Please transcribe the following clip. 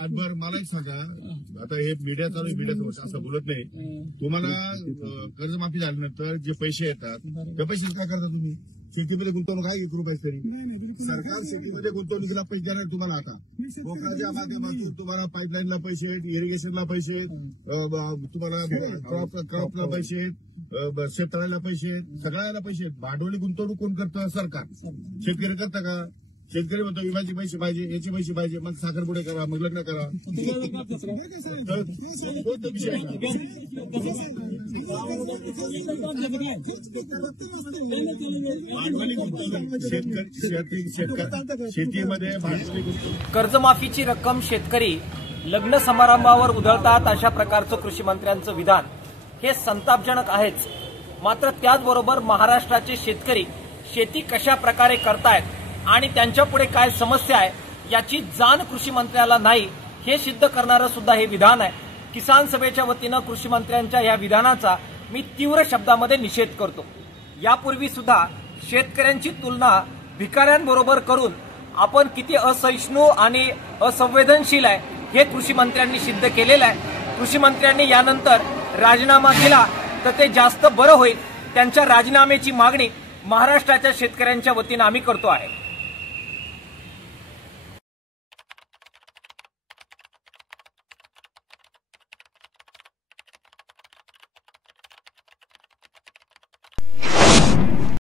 बरं मला एक सांगा, आता हे मीडिया चालू आहे, मीडिया असं बोलत नाही. तुम्हाला कर्जमाफी झाल्यानंतर जे पैसे येतात त्या पैसे काय करता तुम्ही? शेतीमध्ये गुंतवणूक आहे 1 रुपये तरी. सरकार शेतीमध्ये गुंतवणुकीला पैसे देणार तुम्हाला. आता कोकणाच्या माध्यमातून तुम्हाला पाईपलाईनला पैसे, इरिगेशनला पैसे, तुम्हाला क्रॉपला पैसे, शेततळ्याला पैसे, सगळ्याला पैसे. भांडवली गुंतवणूक कोण करतं? सरकार. शेतकरी करता का? शेतकरी म्हणतो विम्याचे पैसे पाहिजे, याचे पैसे पाहिजे, मग साखरपुडे करा, मग लग्न करा. भांडवली गुंतवणूक शेतीमध्ये भांडवली गुंतवणूक. कर्जमाफीची रक्कम शेतकरी लग्न समारंभावर उधळतात अशा प्रकारचं कृषी मंत्र्यांचं विधान हे संतापजनक आहेच. मात्र त्याचबरोबर महाराष्ट्राचे शेतकरी शेती कशा प्रकारे करतायत आणि त्यांच्यापुढे काय समस्या आहे याची जाण कृषी मंत्र्याला नाही हे सिद्ध करणारं सुद्धा हे विधान आहे. किसान सभेच्या वतीनं कृषी मंत्र्यांच्या या विधानाचा मी तीव्र शब्दामध्ये निषेध करतो. यापूर्वी सुद्धा शेतकऱ्यांची तुलना भिकाऱ्यांबरोबर करून आपण किती असहिष्णू आणि असंवेदनशील आहे हे कृषी मंत्र्यांनी सिद्ध केलेलं आहे. कृषी मंत्र्यांनी यानंतर राजीनामा दिला तर ते जास्त बरं होईल. त्यांच्या राजीनाम्याची मागणी महाराष्ट्राच्या शेतकऱ्यांच्या वतीनं आम्ही करतो आहे.